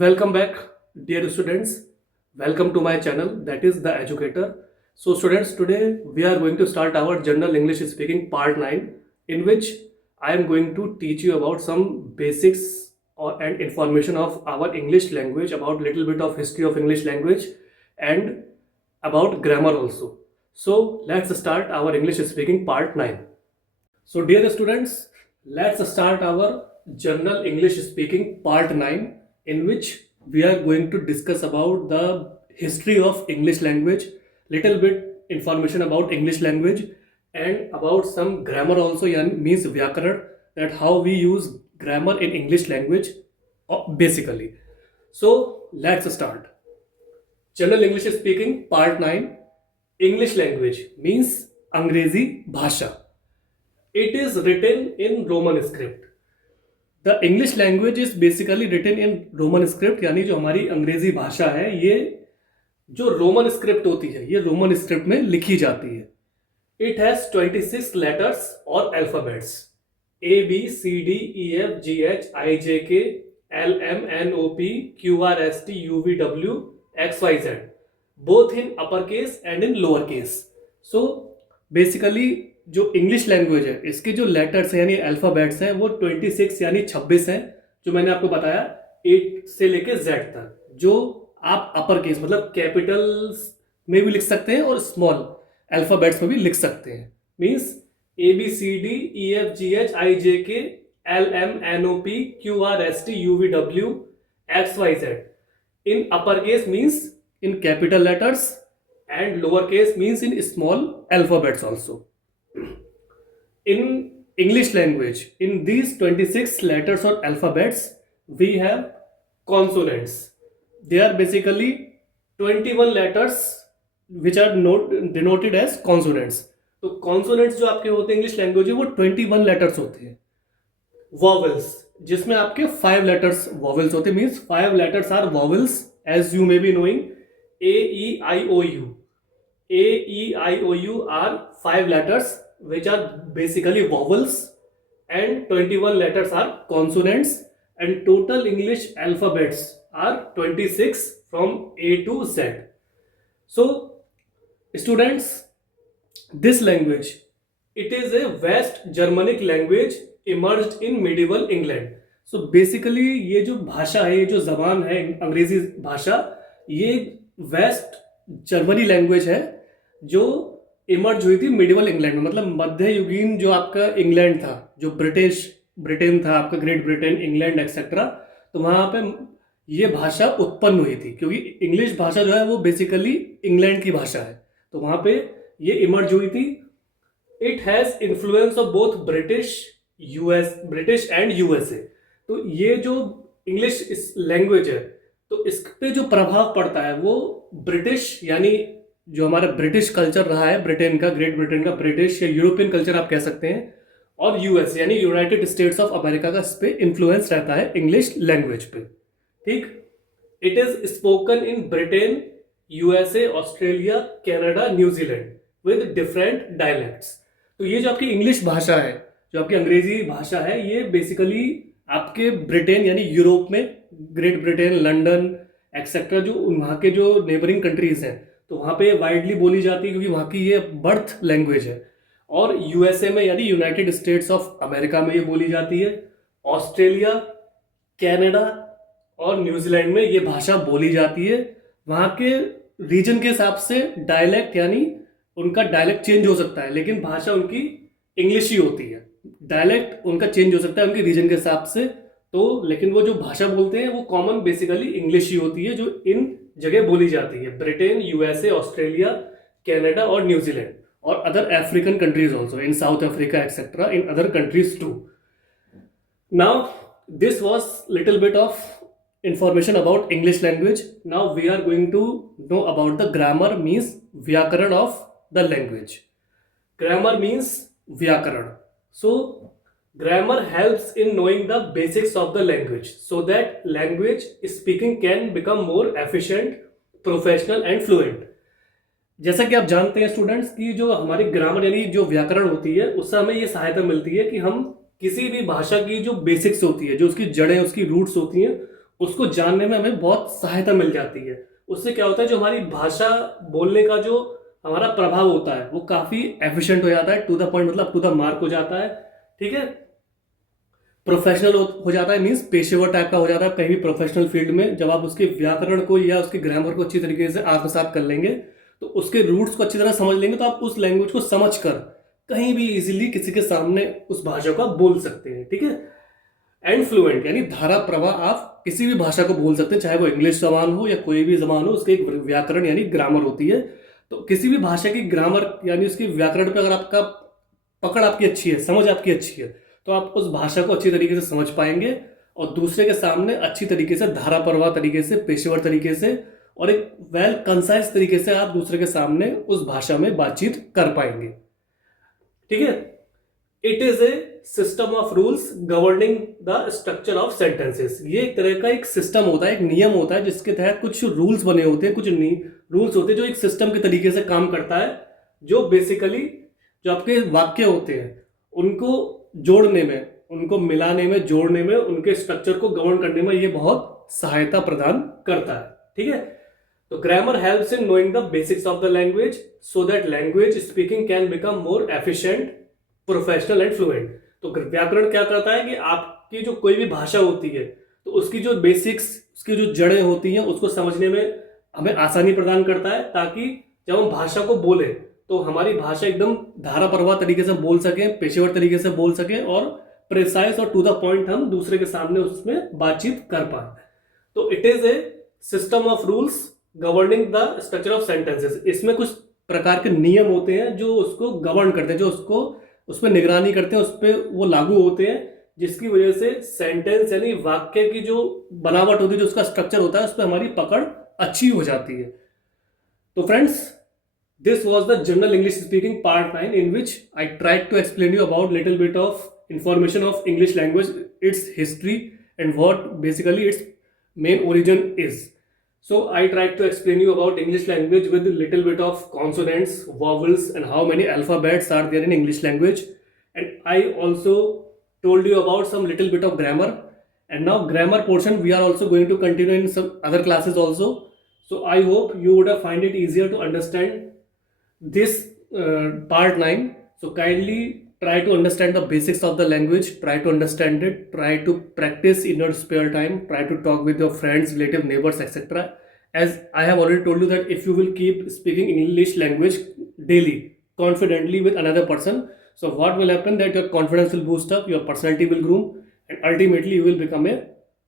Welcome back, dear students. Welcome to my channel, that is The Educator. So, students, today we are going to start our General English Speaking Part 9, in which I am going to teach you about some basics and information of our English language, about little bit of history of English language, and about grammar also. So, let's start our English Speaking Part 9. So, dear students, let's start our General English Speaking Part 9, in which we are going to discuss about the history of English language, little bit information about English language, and about some grammar also, yani means vyakaran, that how we use grammar in English language basically. So, let's start. General English Speaking Part 9, English language means अंग्रेजी भाषा. It is written in Roman script. The English language is basically written in Roman script, यानी जो हमारी अंग्रेजी भाषा है ये जो रोमन स्क्रिप्ट होती है ये रोमन स्क्रिप्ट में लिखी जाती है. It has 26 letters और alphabets A B C D E F G H I J K L M N O P Q R S T U V W X Y Z, both in uppercase and in lowercase. So basically जो English language है इसके जो letters हैं यानी alphabets हैं वो 26 यानी 26 हैं, जो मैंने आपको बताया A से लेके Z तक, जो आप अपर केस मतलब कैपिटल्स में भी लिख सकते हैं और स्मॉल अल्फाबेट्स में भी लिख सकते हैं. Means A B C D E F G H I J K L M N O P Q R S T U V W X Y Z. In upper case means in capital letters and lower case means in small alphabets also. In English language, in these 26 letters or alphabets, we have consonants. They are basically 21 letters which are denoted as consonants. तो consonants जो आपके होते हैं English language में वो 21 letters होते हैं. Vowels जिसमें आपके 5 लेटर्स vowels होते हैं, means 5 letters are vowels as you may be knowing. A E I O U. A E I O U are 5 letters which are basically vowels, and 21 letters are consonants, and total English alphabets are 26 from A to Z. So students, this language, it is a West Germanic language emerged in medieval England. So basically ये जो भाषा है, ये जो जबान है अंग्रेजी भाषा, ये वेस्ट जर्मनी लैंग्वेज है जो इमर्ज हुई थी मिडिवल इंग्लैंड में, मतलब मध्य युगीन जो आपका इंग्लैंड था, जो ब्रिटेन था आपका, ग्रेट ब्रिटेन, इंग्लैंड एक्सेट्रा, तो वहाँ पे ये भाषा उत्पन्न हुई थी, क्योंकि इंग्लिश भाषा जो है वो बेसिकली इंग्लैंड की भाषा है, तो वहाँ पे ये इमर्ज हुई थी. It has influence of both British and USA. तो ये जो इंग्लिश लैंग्वेज है तो इस पे जो प्रभाव पड़ता है वो ब्रिटिश, यानी जो हमारा ब्रिटिश कल्चर रहा है, ब्रिटेन का, ग्रेट ब्रिटेन का, ब्रिटिश या यूरोपियन कल्चर आप कह सकते हैं, और यूएस यानी यूनाइटेड स्टेट्स ऑफ अमेरिका का इस पे इन्फ्लुएंस रहता है इंग्लिश लैंग्वेज पे. ठीक. It is spoken in Britain, USA, Australia, Canada, New Zealand with different dialects. तो ये जो आपकी इंग्लिश भाषा है, जो आपकी अंग्रेजी भाषा है, ये बेसिकली आपके ब्रिटेन यानी यूरोप में, ग्रेट ब्रिटेन, लंदन एक्सेट्रा, जो वहाँ के जो नेबरिंग कंट्रीज हैं, तो वहाँ पे वाइडली बोली जाती है क्योंकि वहाँ की ये बर्थ लैंग्वेज है. और यूएसए में यानी यूनाइटेड स्टेट्स ऑफ अमेरिका में ये बोली जाती है. ऑस्ट्रेलिया, कनाडा और न्यूजीलैंड में ये भाषा बोली जाती है. वहाँ के रीजन के हिसाब से डायलेक्ट, यानी उनका डायलेक्ट चेंज हो सकता है, लेकिन भाषा उनकी इंग्लिश ही होती है. डायलेक्ट उनका चेंज हो सकता है उनके रीजन के हिसाब से, तो लेकिन वो जो भाषा बोलते हैं वो कॉमन बेसिकली इंग्लिश ही होती है, जो इन जगह बोली जाती है, ब्रिटेन, यूएसए, ऑस्ट्रेलिया, कनाडा और न्यूजीलैंड, और other African countries also, in South Africa etcetera, in other countries too. Now this was little bit of information about English language. Now we are going to know about the grammar, means व्याकरण of the language. Grammar means व्याकरण. So grammar helps in knowing the basics of the language so that language speaking can become more efficient, professional and fluent. जैसा कि आप जानते हैं students कि जो हमारी ग्रामर यानी जो व्याकरण होती है उससे हमें ये सहायता मिलती है कि हम किसी भी भाषा की जो बेसिक्स होती है, जो उसकी जड़ें, उसकी रूट्स होती हैं, उसको जानने में हमें बहुत सहायता मिल जाती है। उससे क्या होता है, जो हमारी भाषा बोलने का जो हमारा प्रभाव होता है वो काफ़ी एफिशिएंट हो जाता है, टू द पॉइंट मतलब टू द मार्क हो जाता है। ठीक है, प्रोफेशनल हो जाता है, मीन्स पेशेवर टाइप का हो जाता है कहीं भी प्रोफेशनल फील्ड में। जब आप उसके व्याकरण को या उसके ग्रामर को अच्छी तरीके से आत्मसात कर लेंगे, तो उसके रूट्स को अच्छी तरह समझ लेंगे, तो आप उस लैंग्वेज को समझ कर कहीं भी इजीली किसी के सामने उस भाषा को आप बोल सकते हैं। ठीक है, एंड फ्लुएंट यानी धारा प्रवाह, आप किसी भी भाषा को बोल सकते हैं, चाहे वो इंग्लिश जबान हो या कोई भी जबान हो, उसके एक व्याकरण यानी ग्रामर होती है। तो किसी भी भाषा की ग्रामर यानी उसकी व्याकरण पे अगर आपका पकड़ आपकी अच्छी है, समझ आपकी अच्छी है, तो आप उस भाषा को अच्छी तरीके से समझ पाएंगे और दूसरे के सामने अच्छी तरीके से धारा प्रवाह तरीके से, पेशेवर तरीके से और एक वेल कंसाइज तरीके से आप दूसरे के सामने उस भाषा में बातचीत कर पाएंगे। ठीक है, it is a system of rules governing the structure of sentences. ये एक तरह का एक सिस्टम होता है, एक नियम होता है, जिसके तहत कुछ रूल्स बने होते हैं, कुछ रूल्स होते हैं जो एक सिस्टम के तरीके से काम करता है, जो बेसिकली जो आपके वाक्य होते हैं उनको जोड़ने में, उनको मिलाने में, जोड़ने में, उनके स्ट्रक्चर को गवर्न करने में ये बहुत सहायता प्रदान करता है। ठीक है, तो grammar helps in knowing the basics of the language so that language speaking can become more efficient, professional and fluent. तो व्याकरण क्या करता है कि आपकी जो कोई भी भाषा होती है, तो उसकी जो बेसिक्स, उसकी जो जड़ें होती हैं, उसको समझने में हमें आसानी प्रदान करता है, ताकि जब हम भाषा को बोले तो हमारी भाषा एकदम धारा प्रवाह तरीके से बोल सकें, पेशेवर तरीके से बोल सकें और प्रिसाइज और टू द पॉइंट हम दूसरे के सामने उसमें बातचीत कर पाए। तो it is a system of rules governing the structure of sentences. इसमें कुछ प्रकार के नियम होते हैं जो उसको गवर्न करते हैं, जो उसको उसमें निगरानी करते हैं, उस पर वो लागू होते हैं, जिसकी वजह से सेंटेंस यानी वाक्य की जो बनावट होती है, जो उसका स्ट्रक्चर होता है, उस पर हमारी पकड़ अच्छी हो जाती है। तो friends, this was the general English speaking part 9, in which I tried to explain you about little bit of information of English language, its history and what basically its main origin is. So I tried to explain you about English language with a little bit of consonants, vowels and how many alphabets are there in English language. And I also told you about some little bit of grammar. And now grammar portion we are also going to continue in some other classes also. So I hope you would have find it easier to understand this part 9. So kindly try to understand the basics of the language, try to understand it, try to practice in your spare time, try to talk with your friends, relatives, neighbors, etc. As I have already told you that if you will keep speaking English language daily confidently with another person, so what will happen, that your confidence will boost up, your personality will groom, and ultimately you will become a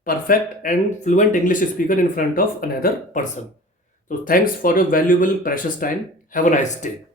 perfect and fluent English speaker in front of another person. So thanks for your valuable precious time. Have a nice day.